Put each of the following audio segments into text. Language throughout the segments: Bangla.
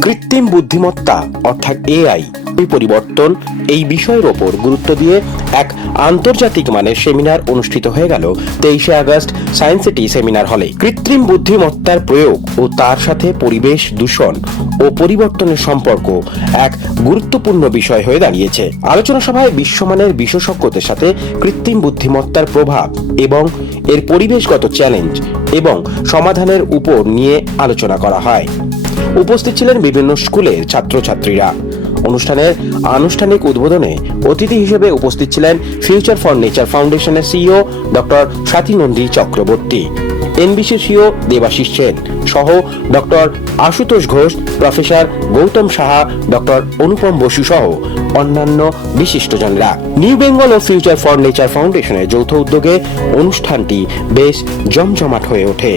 কৃত্রিম বুদ্ধিমত্তা, অর্থাৎ এআই পরিবর্তন এই বিষয়ের ওপর গুরুত্ব দিয়ে এক আন্তর্জাতিক মানের সেমিনার অনুষ্ঠিত হয়ে গেল তেইশে আগস্ট সায়েন্স সিটি সেমিনার হলে। কৃত্রিম বুদ্ধিমত্তার প্রয়োগ ও তার সাথে পরিবেশ দূষণ ও পরিবর্তনের সম্পর্ক এক গুরুত্বপূর্ণ বিষয় হয়ে দাঁড়িয়েছে। আলোচনা সভায় বিশ্বমানের বিশেষজ্ঞদের সাথে কৃত্রিম বুদ্ধিমত্তার প্রভাব এবং এর পরিবেশগত চ্যালেঞ্জ এবং সমাধানের উপর নিয়ে আলোচনা করা হয়। উপস্থিত ছিলেন বিভিন্ন স্কুলের ছাত্রছাত্রীরা। অনুষ্ঠানের আনুষ্ঠানিক উদ্বোধনে অতিথি হিসেবে উপস্থিত ছিলেন ফিউচার ফর নেচার ফাউন্ডেশনের CEO doctor Swati Nandi Chakraborty. NBC CO Debashis Sen সহ doctor Ashutosh Ghosh, professor Goutam Saha, doctor Anupam Basu সহ অন্যান্য বিশিষ্টজনরা। নিউ বেঙ্গল ও ফিউচার ফর নেচার ফাউন্ডেশনের যৌথ উদ্যোগে অনুষ্ঠানটি বেশ জমজমাট হয়ে ওঠে।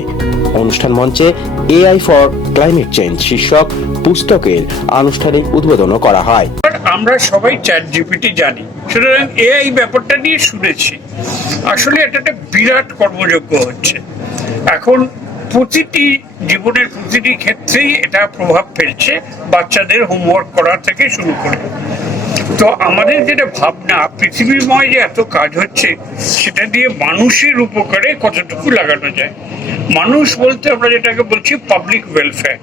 অনুষ্ঠান মঞ্চে এআই ফর ক্লাইমেট চেঞ্জ শীর্ষক পুস্তকের আনুষ্ঠানিক উদ্বোধনও করা হয়। আমরা সবাই চ্যাট জিপিটি জানি। সুতরাং এআই ব্যাপারটা নিয়ে শুনেছি। আসলে এটা একটা বিরাট কর্মযোগ্য হচ্ছে। এখন প্রতিটি জীবনের প্রতিটি ক্ষেত্রেই এটা প্রভাব ফেলছে। বাচ্চাদের হোমওয়ার্ক করা থেকে শুরু করে। তো আমাদের যেটা ভাবনা, পৃথিবীময় যে এত কাজ হচ্ছে, সেটা দিয়ে মানুষের উপকারে কতটুকু লাগানো যায়? মানুষ বলতে আমরা যেটাকে বলছি পাবলিক ওয়েলফেয়ার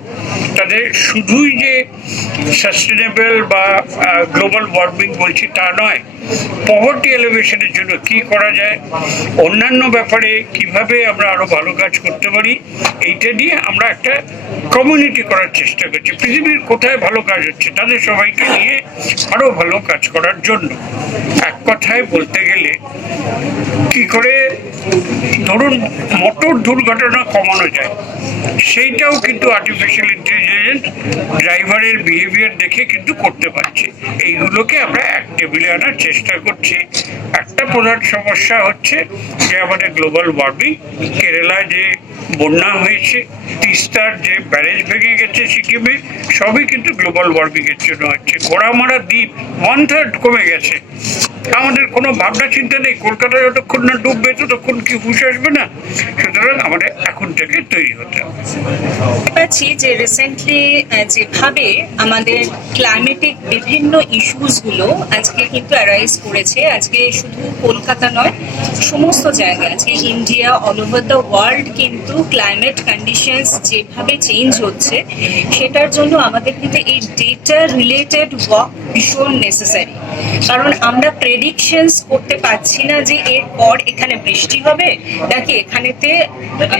তাদের শুধুই যে সাস্টেনেবল বা গ্লোবাল ওয়ার্মিং বলছি তা নয় পভার্টি এলিভেশনের জন্য কি করা যায়, অন্যান্য ব্যাপারে কীভাবে আমরা আরও ভালো কাজ করতে পারি, এইটা নিয়ে আমরা একটা কমিউনিটি করার চেষ্টা করছি। পৃথিবীর কোথায় ভালো কাজ হচ্ছে, তাদের সবাইকে নিয়ে আরও ভালো কাজ করার জন্য। এক কথায় বলতে গেলে, কি করে ধরুন মোটর দুর্ঘটনা কমানো যায়, সেইটাও কিন্তু আর্টিফিশিয়াল ইন্টেলিজেন্স ড্রাইভারের বিহেভিয়ার দেখে কিন্তু করতে পারছে। এইগুলোকে আমরা এক টেবিলে আনার চেষ্টা করছি। একটা প্রধান সমস্যা হচ্ছে যে আমাদের গ্লোবাল ওয়ার্মিং কেরালায় যে বন্যা হয়েছে, তিস্তার যে ব্যারেজ ভেঙে গেছে সিকিমে, সবই কিন্তু গ্লোবাল ওয়ার্মিংয়ের জন্য হচ্ছে। ঘোড়ামারা দ্বীপ ওয়ান থার্ড কমে গেছে। আমাদের কোনো ভাবনা চিন্তা নেই, কলকাতায় যতক্ষণ না ডুববে ততক্ষণ কি হুশ আসবে না? সুতরাং আমাদের এখন থেকে তৈরি হতে পাচ্ছি যে রিসেন্টলি যেভাবে আমাদের ক্লাইমেটিক বিভিন্ন ইস্যুসগুলো আজকে কিন্তু অ্যারাইজ করেছে। আজকে শুধু কলকাতা নয়, সমস্ত জায়গায় আজকে India all over the world কিন্তু ক্লাইমেট কন্ডিশনস যেভাবে চেঞ্জ হচ্ছে, সেটার জন্য আমাদের কিন্তু এই ডেটা রিলেটেড ওয়ার্ক ভীষণ নেসেসারি কারণ আমরা প্রেডিকশনস করতে পারছি না যে এরপর এখানে বৃষ্টি হবে নাকি এখানেতে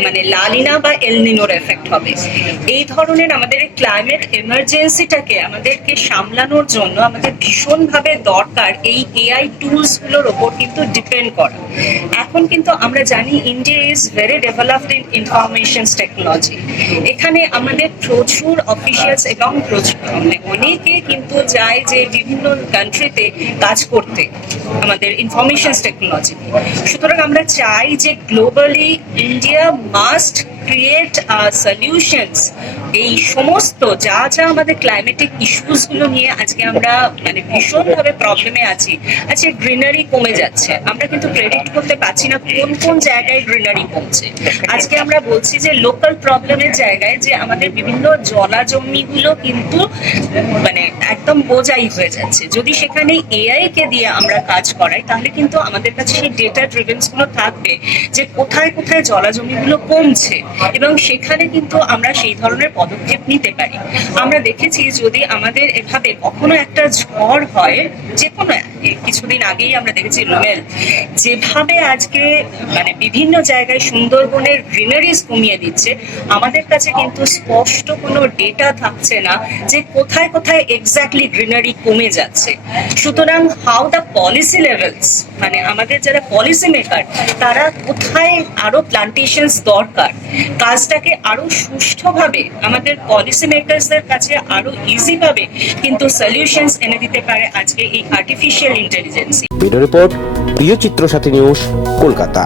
মানে লালিনা বা এলনিনোর এফেক্ট হবে। এই ধরনের আমাদের ক্লাইমেট এমার্জেন্সিটাকে আমাদেরকে সামলানোর জন্য আমাদের ভীষণভাবে দরকার এই এআই টুলসগুলোর ওপর কিন্তু ডিপেন্ড করা। এখন কিন্তু আমরা জানি India is very developed in information technology এখানে আমাদের প্রচুর অফিসিয়ালস এবং প্রচুর মানে অনেকে কিন্তু যায় যে বিভিন্ন কান্ট্রিতে কাজ করতে। আমাদের ইনফরমেশন টেকনোলজি সুতরাং আমরা চাই যে globally India must create solutions এই সমস্ত যা যা আমাদের ক্লাইমেটিক ইস্যুসগুলো নিয়ে আজকে আমরা মানে ভীষণভাবে প্রবলেমে আছি। আজকে গ্রিনারি কমে যাচ্ছে। আমরা কিন্তু প্রেডিক্ট করতে পারছি না কোন কোন জায়গায় গ্রিনারি কমছে। আজকে আমরা বলছি যে লোকাল প্রবলেমের জায়গায় যে আমাদের বিভিন্ন জলাজমিগুলো কিন্তু মানে একদম বোঝাই হয়ে যাচ্ছে। যদি সেখানে এআই কে দিয়ে আমরা কাজ করাই, তাহলে কিন্তু আমাদের কাছে সেই ডেটা ড্রিভেন্সগুলো থাকবে যে কোথায় কোথায় জলাজমিগুলো কমছে। এবং সেখানে কিন্তু আমরা সেই ধরনের পদক্ষেপ নিতে পারি। আমরা দেখেছি যদি আমাদের এভাবে কখনো একটা ঝড় হয় যে কোনো কিছুদিন আগেই আমরা দেখেছি রুমেল, যেভাবে আজকে মানে বিভিন্ন জায়গায় সুন্দরবনের গ্রিনারিজ কমিয়ে দিচ্ছে, আমাদের কাছে কিন্তু স্পষ্ট কোনো ডেটা থাকছে না যে কোথায় কোথায় এক্স্যাক্টলি গ্রিনারি কমে যাচ্ছে। সুতরাং হাউ দ্য পলিসি লেভেলস মানে আমাদের যারা পলিসি মেকার তারা কোথায় আরও প্লান্টেশনস দরকার? কাজটাকে আরও সুষ্ঠুভাবে আমাদের পলিসি মেকারসদের কাছে আরও ইজি ভাবে কিন্তু সলিউশনস এনে দিতে পারে আজকে এই আর্টিফিশিয়াল ইন্টেলিজেন্স ব্যুরো রিপোর্ট প্রিয় চিত্র সাথী নিউজ, কলকাতা।